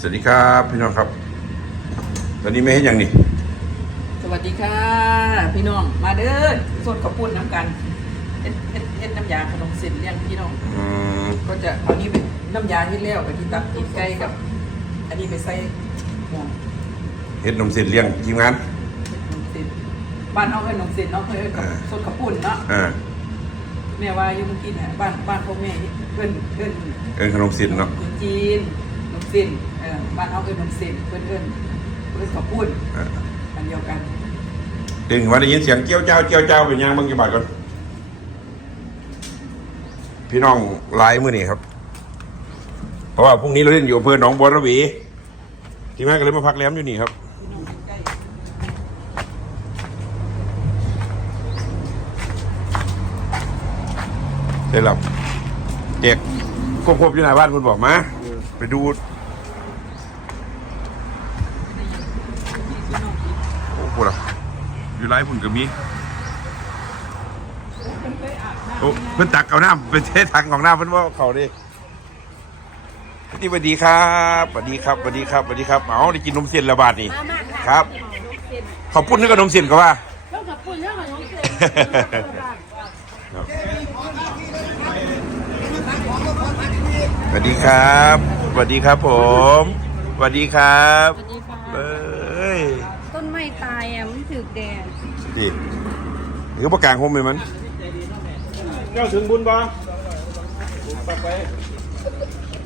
สวัสดีครับพี่น้องครับ ตอนนี้ไม่ให้ยังนี่สวัสดีค่ะ พี่น้องมาเด้อสดข้าวปุ้นน้ำกันเอ็ดเอ็ดเอ็ดน้ำยาขนมเส้นเลี้ยงพี่น้อง อืมก็จะเอานี้เป็นน้ำยาที่แล้วกับที่ตักกินไก่กับ อันนี้ไปใส่หม้อเฮ็ดนมเส้นเลี้ยงทีมงานเฮ็ดขนมเส้นบ้านเขาเคยขนมเส้นเนาะเคยกับอ่าสดข้าวปุ้นเนาะอ่าแม่ว่าอยู่เมื่อกี้เนี่ยบ้านบ้านพ่อแม่นี่เพื่อนเพื่อนเอิ้นขนมเส้นเนาะคนจีนขนมเส้นเออบ้านเขาเคยขนมเส้นเพื่อนเพื่อนเพื่อนข้าวปุ้นอ่าอันเดียวกันดึงว่าได้ยินเสียงเกี้ยวเจ้าเกี้ยวเจ้าเป็นยังเบางกี่บาทก่อนพี่น้องไลฟ์มื้อนี้ครับ เพราะว่าพรุ่งนี้เราเล่นอยู่อำเภอหนองบัวระเวีทีมงานก็เลยมาพักแรมอยู่นี่ครับพี่น้องใกล้ได้รับเด็กควบๆอยู่หน้าบ้านคุณบอกมา ไปดู โอ้โหล่ะ อยู่ไลฟ์คุณก็มีโอ้เพิ่นตักเอาน้ำเป็นเทถังของน้ำเพิ่นว่าเขาดิพี่สวัสดีครับสวัสดีครับสวัสดีครับสวัสดีครับเอาได้กินนมเส้นและบาทนี่ครับ ขอบคุณนึกกับนมเส้นก็ว่าแล้วกับปุ่นแล้วกับน้องเซนสวัสดีครับสวัสดีครับผมสวัสดีครับ สวัสดีค่ะ เอ้ย ต้นไม้ตายอะมันถึกแดด ดิ นี่ก็ประกลางโฮมเลยมัน เจ้าถึงบุญบ่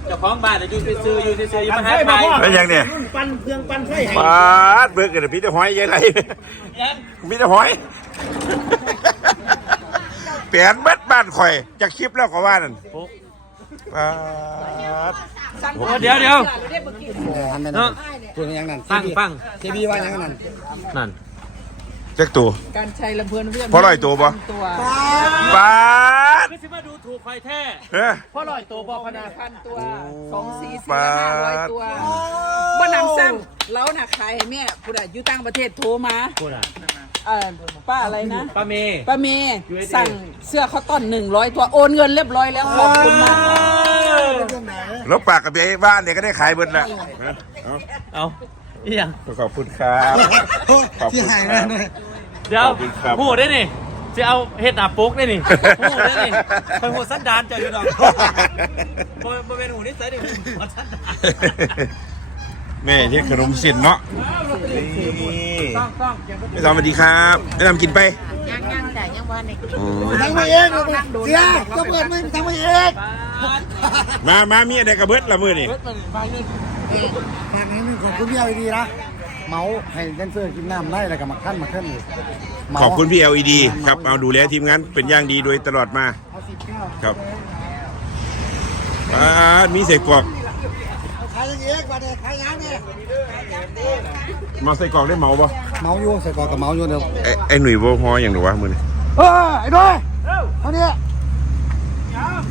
เจ้าของบ้านน่ะอยู่ซื่อๆอยู่ซื่อๆอยู่มาหาไทยแล้วยังเนี่ย ปันเครื่องปันไฟให้ปาดเบิกกันพี่แต่หอยยังไงมีแต่หอย เปลี่ยนเบ็ดบ้านข่อยจากคลิปแล้วก็ว่านั่นปาดโอ้เดี๋ยวเดี๋ยวทำได้เนาะ พูดอย่างนั้นฟังฟังทีวีว่าอย่างนั้นนั่น เจ๊กตัว การใช้ลำเพลินเพื่อนเพราะอะไรตัวปะ ตัวปาดคือสิมาดูถูกคอยแท้เอ้ย เพราะลอยตัวบอพนาพันตัวสองสี่ปาสี่ดห้าร้อยตัวบ่นำซ้ำแล้วน่ะขายให้แม่ผู้ใดอยู่ต่างประเทศโทรมาพูดอะเอ่อป้าอะไรนะ ป้าเมย์ ป้าเมย์สั่งเสื้อคอตตอนหนึ่งร้อยตัวโอนเงินเรียบร้อยแล้วขอบคุณมาก แล้วปากกับไอ้บ้านเนี่ยก็ได้ขายเบิดละเอาเอาอีหยังขอบคุณครับ ขอบที่คุณหายคนั่รับนเดี๋ยวขอบคุณครับพูดได้นี่จะเอาเฮ็ดหน้าปุ๊กได้นี่พูดได้นี่คอยหัวสันดานเจ้าอยู่ดอกบ่บ่เป็นหูนิสัยเด้หัวสันดานแม่ที่ขนมเส้นเนาะนี่ไม่ต้องสวัสดีครับแนะนำกินไปยังยังแต่ยังว่าในอืมทั้งมาเองเสียก็เปิดไม่ทั้งมาเองมามามีอะไรกับเบิดละมือนี่ ฝากนี้ขอบคุณพี่เอาดีนะเมาให้แดนเซอร์กินน้ำได้แล้วก็มาขั้นมาขั้นเลยขอบคุณพี่ LED ครับเอาดูแลทีมงานเป็นอย่างดีโดยตลอดมา เอาสิบเก้าครับ อ่ามีใส่กรอกขายยังเอกว่าเด็กขายยังเนี่ยมาใส่กรอกได้เหมาปะเมาอยู่ใส่กอกับเมาอยู่เดียวไอ้ไอ้หนุ่ยโบฮออย่างหนูวะมือนี่เออไอ้ด้วยเอาเนี่ย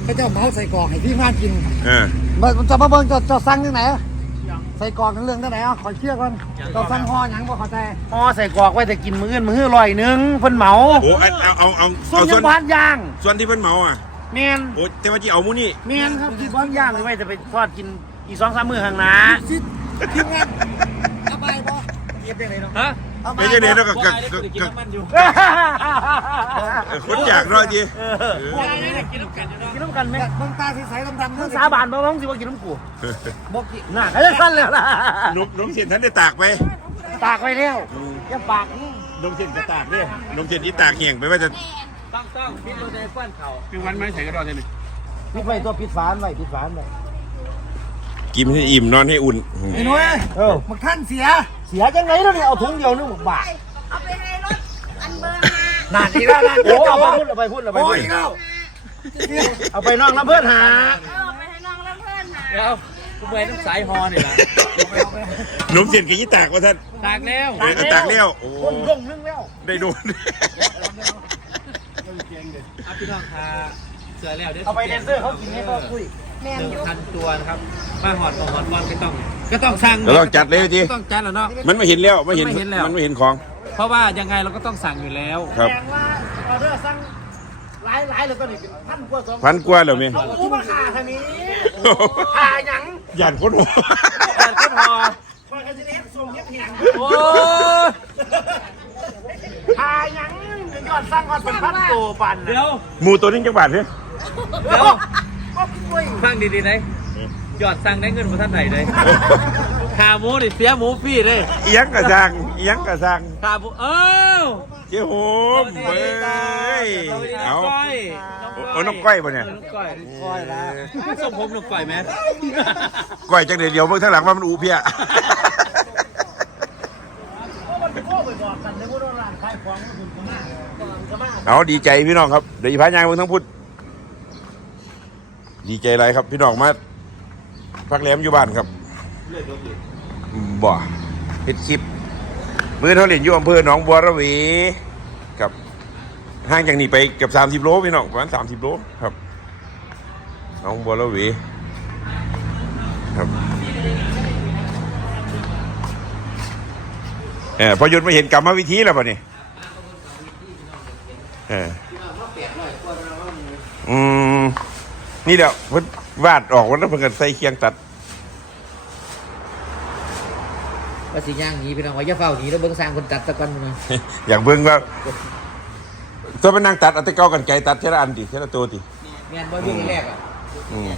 ให้เจ้าเมาใส่กอกให้พี่งานกิน อ่ามันจะมาเบิ่งจะจะสั่งที่ไหน ใส่กรอกทั้งเรื่องที่ไหนอะขอเชื่อก่อนเราสั่งห่อหยังบ่เข้าใจอ๋อใส่กรอกไว้แต่กินมื้ออื่นมื้ออร่อยนึงเพิ่นเหมาโอ้เอาเอาเอาส่วเอานส่ยัวนงบ้านย่างส่วนที่เพิ่นเหมาอะแมนโอ้แต่ว่าที่เอามูนี่แมนครับที่บ้านย่างไว้จะไปทอดกินอีกสองสามมื้อข้างหน้าสิทีมงานเอาไปบ่เก็บได้เลยเนาะ ฮะเอา ไปไม่ใช่เด็กแล้วก็ว่าก็ไอ้ก็ได้กินก็น้ำมันอยู่เออคนอยากรอดจีว่าไอ้ได้กินน้ำกันอยู่เนาะกินน้ำกันไหมเบิ่งตาใสๆดำๆมึเด้งอสาบานบ่ว่ามึงสิว่ากินน้ำกูบ่กินน่าก็จะสั้นแล้วล่ะนมนมเส้นท่านได้ตากไปตากไว้แล้วอย่าปากนี่นมเส้นก็ตากเนี่ยนมเส้นที่ตากเหี่ยงไปว่าจะต้องต้องพิดโดนในฟันเขาเป็นวันไม่ใส่กระดอนเลยพิดไว้ตัวพิดฝานไว้พิดฝานไว้กินให้อิ่มนอนให้อุ่นไอ้หนุ่ยเออมึงท่านเสียเสียจังไงแล้วเนี่ยเอาถุงเดียวนึงบาทเอาไปให้รถอันเบอร์ห้านานอีกแล้วนานโอ้เอาไปพูดเอาไปพูดเอาไปโอ้พูยดอีกแล้วเอาไปน้องน้ำเพื่อนหาเออไปให้น้องแล้วเพื่อนหาเดี๋ยวกูไปน้ำสายฮอนี่ล่ะนมเส้นกับยี่ตากว่าท่านตากแล้วเออตากแล้วโอ้คนร่งนึงแล้วได้โดนเอาพี่น้องค่ะเสือแล้วเดี๋ยวเอาไปแดนเซอร์เขากินให้ก็คุยแมนหนึ่งอยู่พันตัวนะครับมาหอดต่อหอดบอลก็ต้อง ก็ต้องสั่งเราต้องจัดเลยวจีต้องจัดแล้วเนาะ มันไม่เห็นแล้วไม่เห็นเห็นแล้ว มันไม่เห็นของ เพราะว่ายังไงเราก็ต้องสั่งอยู่แล้ว ครับ แสงว่าออเดอร์สั่งหลายหลายเลยก็นี่เป็นพันกว่าสองพันกว่าแล้วเมีย เอาอู้มาขาทางนี้ขาหยังหยัานคนหัวหยัานคนหอคอนเลี้ยงส่งยงเพียงโอ้ยขาหยังยอดสร้างคอนเป็นพันตัวปันเดี๋ยว หมูตัวนี้จังบาทเพียเดี๋ยวก็กล้ายฟังดีๆนะ ยอดสั่งได้เงินมาท่านไหนเลยขาหมูนี่เสียหมูฟรีเลยเอียงกระซังเอียงกระซังขาหมูเอ้าเจ้าโหมเบ้ยเอาก้อยโอ้น้องก้อยป่ะเนี่ยน้องก้อยก้อยละส่งผมน้องก้อยไหมก้อยจังเดียวเดียวเบิ่งทางหลังว่ามันอูเพียเอาดีใจพี่น้องครับเดี๋ยวอีพายางเบิ่งทั้งพุทธดีใจไรครับพี่น้องมา พักแรมอยู่บ้านครับบ่เฮ็ดคลิป มือเท่าเหรียญอยู่อำเภอหนองบัวระเวกับห่างจากนี้ไปเกือบ30โลพี่น้องประมาณ30โลครับหนองบัวระเวครับเออพอหยุดมาเห็นกรรมวิธีแล้วป่ะนี่เอออืมนี่เดี๋ยวเพิ่นวาดออกวันนั้นเพิ่นกันใส่เคียงตัด ว่าสิย่างหนี้พี่น้องว่าอย่าเฝ้าหนีแล้วเบิ่งสร้างคนตัดตะกันมาอย่างเบิ่งว่าตัวเป็นนางตัดเอาแต่เก้ากันไกลตัดเท่าละอันติเท่าละตัวติแม่นบ่วิ่งแรกอะอืม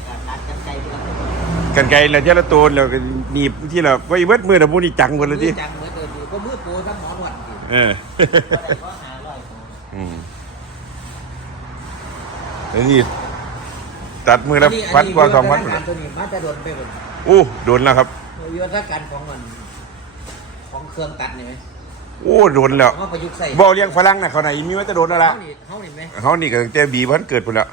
กันไกลแล้วเท่าละตัวแล้วก็หนีบที่เราไว้เบิดมือน่ะบ่นี่จังเพิ่นเลยติจังเหมือนเดิมอยู่ก็มืดโปรทั้งหมอหนวดอยู่เอออืมแล้วนี่ ตัดมือละพันกว่าสองพันอัตัวนี้มาจะโดนไปหมดอู้โดนแล้วครับวิวัฒนาการของมันของเครื่องตัดนี่ไหมโอ้โดนแล้วเขาประยุกต์ใส่บ่เลี้ยงฝรั่งน่ะเขาไหนมีว่าจะโดนแล้วล่ะเขานี่เขานี่ไหมเขานี่ก็ตั้งแต่บีพันเกิดพุ่นแล้ว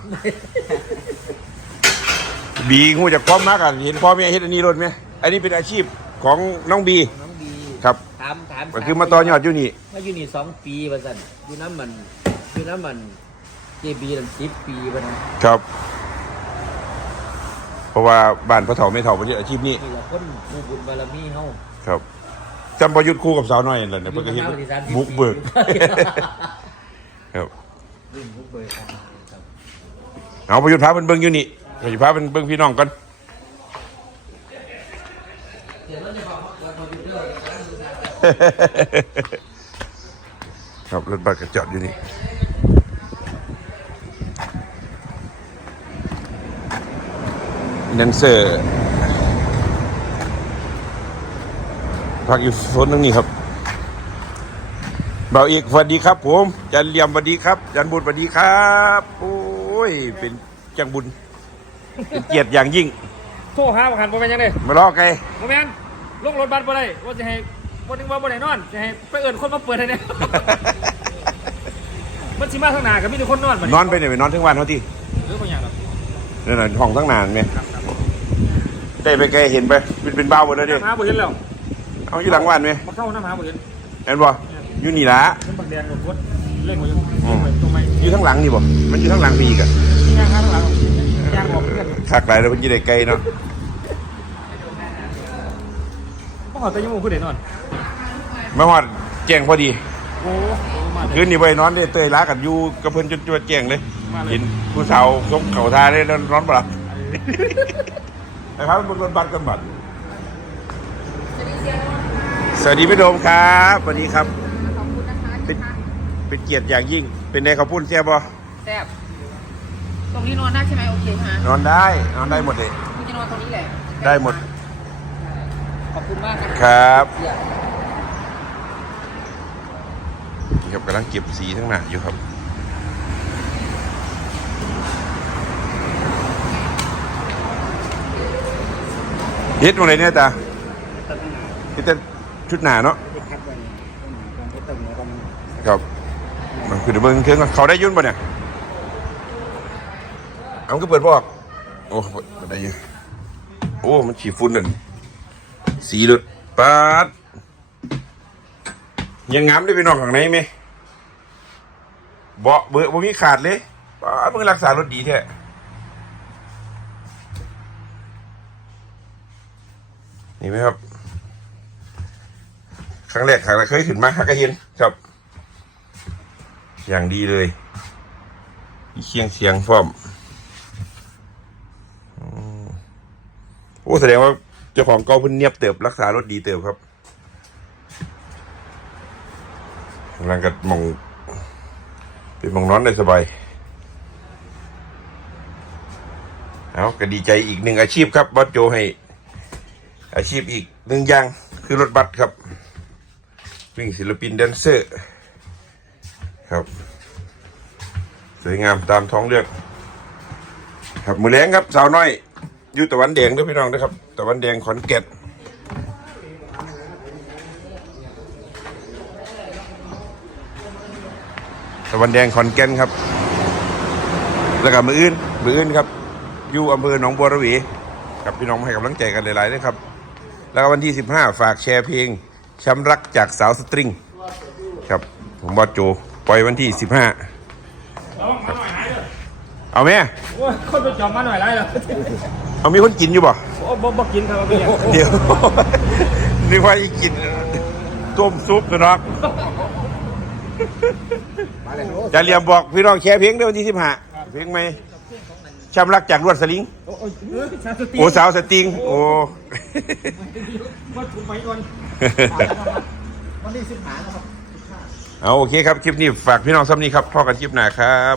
บีงูจากความมากอะเห็นพ่อแม่เฮ็ดอันนี้รถไหมอันนี้เป็นอาชีพของน้องบีน้องบีครับถามถามก็คือมาต่อยอดอยู่นี่มาอยู่นี่สองปีว่าสั่นอยู่น้ำมันอยู่น้ำมันเจบีนั่นสิบปีปะนะครับ เพราะว่าบ้านพ่อเฒ่าไม่เฒ่าเป็นอาชีพนี้นี่แหละคนมูบุญบารมีเฮาครับจำประยุทธ์คู่กับสาวน้อยนั่นแหละเนี่ยเพิ่นก็เฮ็ดบุกเบิกครับวิ่งบุกเบิกครับเอาประยุทธ์พาเพิ่นเบิ่งอยู่นี่ประยุทธ์พาเพิ่นเบิ่งพี่น้องก่อนครับรถบัสก็จอดอยู่นี่ แดนเซอร์พักอยู่โซนตรงนี้ครับเบาอีกสวัสดีครับ ผมจันเหลี่ยมสวัสดีครับจันบุญสวัสดีครับ โอ้ยเป็นจังบุญเป็นเกียรติอย่างยิ่งโทรหาประกันบ่แม่นยังไงมาล้อไกลบ่แม่นลงรถบัสบ่ได้ว่าจะให้บ่นึงว่าบ่ได้นอนจะให้ไปเอิ้นคนมาเปิดให้เนี่ยมันสิมาข้างหน้าก็มีแต่คนนอนบัดนอนไปเนี่ยไปนอนทั้งวันเท่าที่หรือบ่หยังหรอก นั่นน่ะห้องตั้งนานไหมได้ไปไกลเห็นไปเป็นเป็นเบ้าหมดแล้วดิน้ำหาบ่เห็นแล้วเอาอยู่หลังบ้านไหมมาเข้าน้ำหาบ่เห็นเห็นบ่อยู่นี่ละมันบักแดงกับรถเล่งไว้อยู่เล่งไว้ตรงไม้อยู่ทั้งหลังนี่บ่มันอยู่ทั้งหลังพี่อีกอะย่างข้างหลังย่างออกเพื่อนคักหลายแล้วมันอยู่ได้ไกลเนาะบ่ขอแต่ยังบ่คือได้นอนมาฮอดแจ้งพอดีโอ้มาคืนนี้ไปนอนได้เตยล้ากันอยู่กับเพิ่นจนจวดแจ้งเลย เห็นผู้สาวซกเข่าทาได้แล้วนอนบ่ล่ะไอ้พันบนรถบัสกันบัดสวัสดีพี่โดมครับสวัสดีครับ ขอบคุณนะคะเป็นเป็นเกียรติอย่างยิ่ง เป็นได้ข้าวปุ้นเสียบ่แซ่บตรงนี้นอนได้ใช่ไหมโอเคฮะนอนได้นอนได้หมดเลยคุณจะนอนตรงนี้แหละได้หมด ขอบคุณมากนะครับนี่ครับกำลังเก็บสีทั้งหน้าอยู่ครับ เฮ็ดตรงไหนเนี่ยตาเฮ็ดแต่ชุดหนาเนาะครับมันคือเบิ่งเครื่องเขาได้ยุ่นป่ะเนี่ยเอามันก็เปิดบอกโอ้ได้อยังโอ้ มันฉีดฝุ่นนั่นสีเลือดปาดยังงามได้ไปนอนข้างในไหมเบาะเบอร์บ่มีขาดเลยปาดมึงรักษารถดีแท้ นี่ไหมครับ ครั้งแรกครั้งแรกเคยขึ้นมาฮักกะเห็นครับ อย่างดีเลยเคียงเสียงพร้อมอืมโอ้แสดงว่าเจ้าของเก่าเพิ่นเนียบเติบรักษารถดีเติบครับกำลังกัดมองเป็นมองนอนได้สบายเอาก็ดีใจอีกหนึ่งอาชีพครับบอสโจให้ อาชีพอีกหนึ่งอย่างคือรถบัสครับ วิ่งศิลปินแดนเซอร์ ครับ สวยงามตามท้องเรื่องครับมือแรงครับสาวน้อยอยู่ตะวันแดงด้วยพี่น้องนะครับตะวันแดงขอนแก่นตะวันแดงขอนแก่นครับ แล้วก็มืออื่นมืออื่นครับ อยู่อำเภอหนองบัวระวีกับพี่น้องมาให้กำลังใจกันหลายๆนะครับ แล้วก็วันที่ 15 ฝากแชร์เพลงช้ำรักจากสาวสตริง ครับผมบอสโจ ปล่อยวันที่ 15 เอาไหมโอ้ยคนไปจอมมาหน่อยไรเหรอเอามีคนกินอยู่บ่โอ้บ่บ่กินครับพี่เดี๋ยวนึกว่าอีกินต้มซุปนะเนาะจะเรียมบอกพี่น้องแชร์เพลงเด้วยวันที่15เพลงไหม ช้ำรักจากลวดสลิง โอ้สาวสตริง โอ้ ว่าถูกไปก่อนวันที่สิบหาครับ เอาโอเคครับ คลิปนี้ฝากพี่น้องซ้ำนี้ครับพ่อกันคลิปหน้าครับ